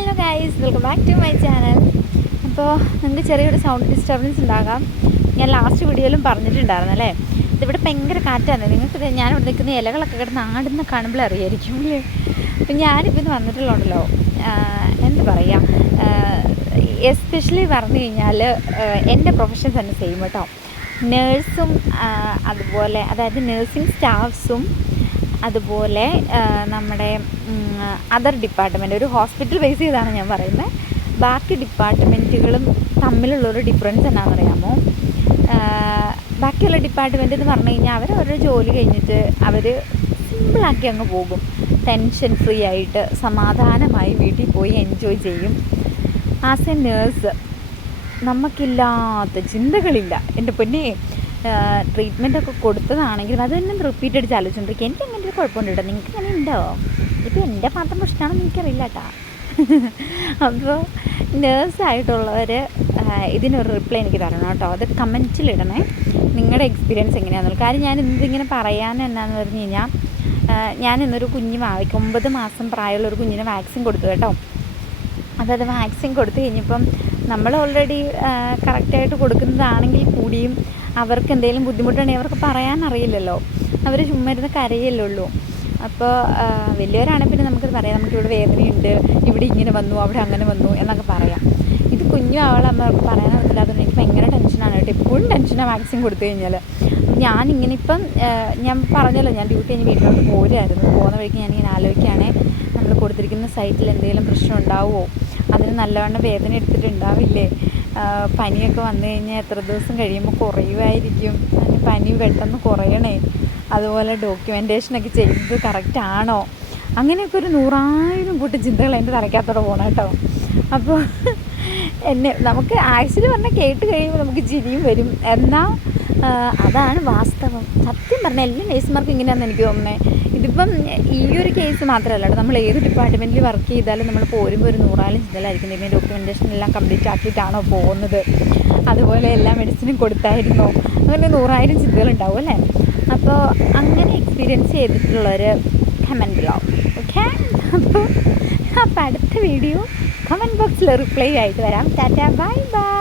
Hello guys, welcome back to my channel. അപ്പോൾ നിങ്ങൾക്ക് ചെറിയൊരു സൗണ്ട് ഡിസ്റ്റർബൻസ് ഉണ്ടാകാം. ഞാൻ ലാസ്റ്റ് വീഡിയോയിലും പറഞ്ഞിട്ടുണ്ടായിരുന്നു അല്ലേ. ഇതിവിടെ ഭയങ്കര കാറ്റാണ്. നിങ്ങൾക്ക് ഞാനിവിടെ നിൽക്കുന്ന ഇലകളൊക്കെ കിടന്ന് ആടുന്ന കാണുമ്പോൾ അറിയായിരിക്കും അല്ലേ. അപ്പം ഞാനിപ്പോൾ ഇത് വന്നിട്ടുള്ളതുണ്ടല്ലോ, എന്താ പറയുക, എസ്പെഷ്യലി പറഞ്ഞു കഴിഞ്ഞാൽ എൻ്റെ പ്രൊഫഷൻ തന്നെ സെയിം കേട്ടോ. നേഴ്സും അതുപോലെ, അതായത് നേഴ്സിംഗ് സ്റ്റാഫ്സും അതുപോലെ നമ്മുടെ അതർ ഡിപ്പാർട്ട്മെൻറ്റ്, ഒരു ഹോസ്പിറ്റൽ ബേസ് ചെയ്താണ് ഞാൻ പറയുന്നത്. ബാക്കി ഡിപ്പാർട്ട്മെൻറ്റുകളും തമ്മിലുള്ളൊരു ഡിഫറൻസ് എന്നാണെന്നറിയാമോ? ബാക്കിയുള്ള ഡിപ്പാർട്ട്മെൻറ്റ് എന്ന് പറഞ്ഞു കഴിഞ്ഞാൽ അവരവരുടെ ജോലി കഴിഞ്ഞിട്ട് അവർ സിമ്പിളാക്കി അങ്ങ് പോകും. ടെൻഷൻ ഫ്രീ ആയിട്ട് സമാധാനമായി വീട്ടിൽ പോയി എൻജോയ് ചെയ്യും. ആസ് എ നേഴ്സ് നമുക്കില്ലാത്ത ചിന്തകളില്ല. എൻ്റെ പൊന്നേ, ട്രീറ്റ്മെൻറ്റൊക്കെ കൊടുത്തതാണെങ്കിലും അത് തന്നെ റിപ്പീറ്റ് അടിച്ച് ആലോചിച്ചുകൊണ്ടിരിക്കുക. എനിക്ക് അങ്ങനെ ഒരു കുഴപ്പമുണ്ട് കേട്ടോ. നിങ്ങൾക്ക് അങ്ങനെ ഉണ്ടോ? ഇപ്പോൾ എൻ്റെ മാത്രം പ്രശ്നമാണെന്ന് എനിക്കറിയില്ല കേട്ടോ. അപ്പോൾ നേഴ്സായിട്ടുള്ളവർ ഇതിനൊരു റിപ്ലൈ എനിക്ക് തരണം കേട്ടോ. അത് കമൻറ്റിലിടണേ, നിങ്ങളുടെ എക്സ്പീരിയൻസ് എങ്ങനെയാണെന്നുള്ളത്. കാര്യം ഞാൻ എന്തിങ്ങനെ പറയാൻ എന്നാന്ന് പറഞ്ഞു കഴിഞ്ഞാൽ, ഞാൻ ഇന്നൊരു കുഞ്ഞ് 9 മാസം പ്രായമുള്ളൊരു കുഞ്ഞിന് വാക്സിൻ കൊടുത്തു കേട്ടോ. അതായത് വാക്സിൻ കൊടുത്തു കഴിഞ്ഞപ്പം നമ്മൾ ഓൾറെഡി കറക്റ്റായിട്ട് കൊടുക്കുന്നതാണെങ്കിൽ കൂടിയും അവർക്ക് എന്തെങ്കിലും ബുദ്ധിമുട്ടുണ്ടെങ്കിൽ അവർക്ക് പറയാനറിയില്ലല്ലോ. അവർ ചുമ്മാ ഇരുന്ന് കരയല്ലേ ഉള്ളൂ. അപ്പോൾ വലിയവരാണെങ്കിൽ പിന്നെ നമുക്കത് പറയാം, നമുക്കിവിടെ വേദനയുണ്ട്, ഇവിടെ ഇങ്ങനെ വന്നു, അവിടെ അങ്ങനെ വന്നു എന്നൊക്കെ പറയാം. ഇത് കുഞ്ഞും അവൾക്ക് പറയാനറിയില്ല. അതുകൊണ്ട് എനിക്ക് ഭയങ്കര ടെൻഷനാണ് കേട്ടോ. എപ്പോഴും ടെൻഷനാണ് വാക്സിൻ കൊടുത്തു കഴിഞ്ഞാൽ. ഞാനിങ്ങനെ ഇപ്പം ഞാൻ പറഞ്ഞല്ലോ, ഞാൻ ഡ്യൂട്ടി കഴിഞ്ഞ് വീട്ടിലോട്ട് പോരുമായിരുന്നു. പോകുന്ന വഴിക്ക് ഞാനിങ്ങനെ ആലോചിക്കുകയാണെ, നമ്മൾ കൊടുത്തിരിക്കുന്ന സൈറ്റിൽ എന്തെങ്കിലും പ്രശ്നം ഉണ്ടാവുമോ, അതിന് നല്ലവണ്ണം വേദന എടുത്തിട്ടുണ്ടാവില്ലേ, പനിയൊക്കെ വന്നു കഴിഞ്ഞാൽ എത്ര ദിവസം കഴിയുമ്പോൾ കുറയുമായിരിക്കും, പനി പെട്ടെന്ന് കുറയണേ, അതുപോലെ ഡോക്യുമെൻറ്റേഷനൊക്കെ ചെയ്യുന്നത് കറക്റ്റാണോ, അങ്ങനെയൊക്കെ ഒരു 100,000 കൂട്ടം ചിന്തകൾ എൻ്റെ തലയ്ക്കകത്തോടെ പോകണം കേട്ടോ. അപ്പോൾ നമുക്ക് ആക്ച്വലി പറഞ്ഞാൽ കേട്ട് കഴിയുമ്പോൾ നമുക്ക് ചിരിയും വരും. എന്നാൽ അതാണ് വാസ്തവം. സത്യം പറഞ്ഞാൽ എല്ലാ നേഴ്സുമാർക്കും ഇങ്ങനെയാണെന്ന് എനിക്ക് തോന്നുന്നത്. ഇതിപ്പം ഈ ഒരു കേസ് മാത്രമല്ല കേട്ടോ, നമ്മൾ ഏത് ഡിപ്പാർട്ട്മെൻറ്റിൽ വർക്ക് ചെയ്താലും നമ്മൾ പോരുമ്പോൾ ഒരു 100,000 ചിന്തകളായിരിക്കും. ഇതിൻ്റെ ഡോക്യുമെൻറ്റേഷൻ എല്ലാം കംപ്ലീറ്റ് ആക്കിയിട്ടാണോ പോകുന്നത്, അതുപോലെ എല്ലാ മെഡിസിനും കൊടുത്തായിരുന്നോ, അങ്ങനെ 100,000 ചിന്തകളുണ്ടാവും അല്ലേ. അപ്പോൾ അങ്ങനെ എക്സ്പീരിയൻസ് ചെയ്തിട്ടുള്ളവർ കമൻറ്റ് ബിലോ, ഓക്കെ. അപ്പോൾ അടുത്ത വീഡിയോ കമൻറ്റ് ബോക്സിൽ റിപ്ലൈ ആയിട്ട് വരാം. Tata, bye bye.